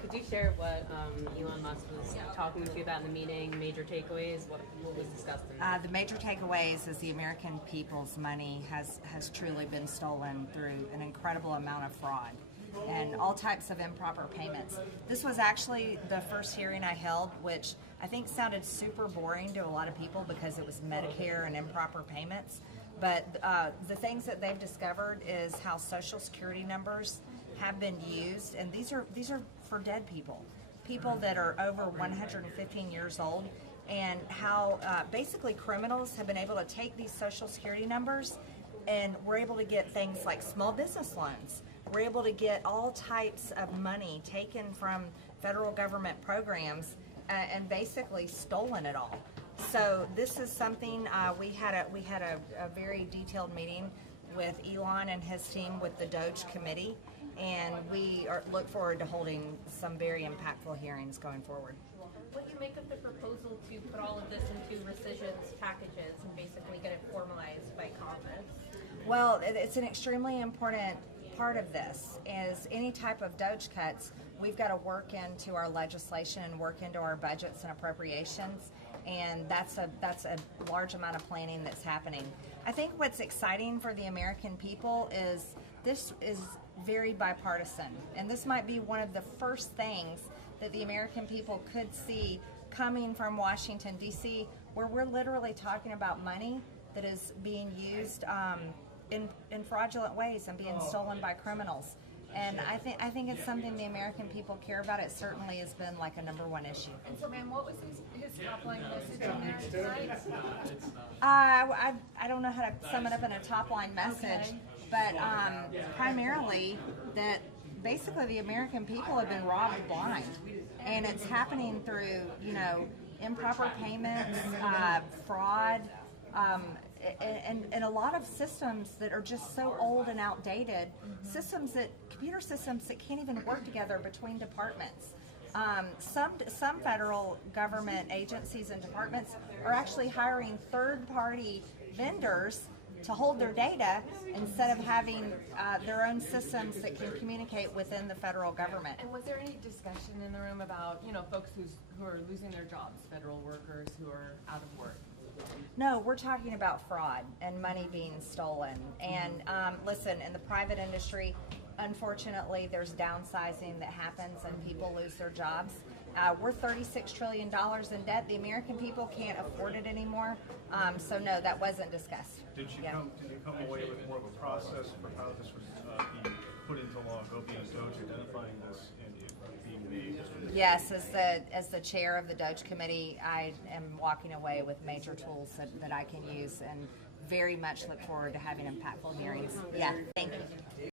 Could you share what Elon Musk was talking with you about in the meeting, major takeaways, what was discussed in there? The major takeaways is the American people's money has truly been stolen through an incredible amount of fraud and all types of improper payments. This was actually the first hearing I held, which I think sounded super boring to a lot of people because it was Medicare and improper payments. But the things that they've discovered is how Social Security numbers have been used, and these are for dead people that are over 115 years old, and how basically criminals have been able to take these Social Security numbers, and we're able to get things like small business loans. We're able to get all types of money taken from federal government programs and basically stolen it all. So this is something we had a very detailed meeting with Elon and his team with the DOGE committee, and we look forward to holding some very impactful hearings going forward. What do you make of the proposal to put all of this into rescissions packages and basically get it formalized by Congress? Well, it's an extremely important part of this. Is any type of DOGE cuts, we've got to work into our legislation and work into our budgets and appropriations, and that's a large amount of planning that's happening. I think what's exciting for the American people is this is very bipartisan, and this might be one of the first things that the American people could see coming from Washington, D.C., where we're literally talking about money that is being used in fraudulent ways and being stolen by criminals. And I think it's something the American people care about. It certainly has been like a #1 issue. And so, ma'am, what was his top-line message in there tonight? I don't know how to sum it up in a top-line message, but primarily that basically the American people have been robbed blind, and it's happening through improper payments, fraud. And a lot of systems that are just so old and outdated, computer systems that can't even work together between departments. Some federal government agencies and departments are actually hiring third-party vendors to hold their data instead of having their own systems that can communicate within the federal government. And was there any discussion in the room about folks who are losing their jobs, federal workers who are out of work? No, we're talking about fraud and money being stolen. And listen, in the private industry, unfortunately, there's downsizing that happens and people lose their jobs. We're $36 trillion in debt. The American people can't afford it anymore. So no, that wasn't discussed. Did you come away with more of a process for how this was being put into law, go beyond DOGE identifying this and it being made? Yes, as the chair of the DOGE committee, I am walking away with major tools that I can use, and very much look forward to having impactful hearings. Yeah, thank you.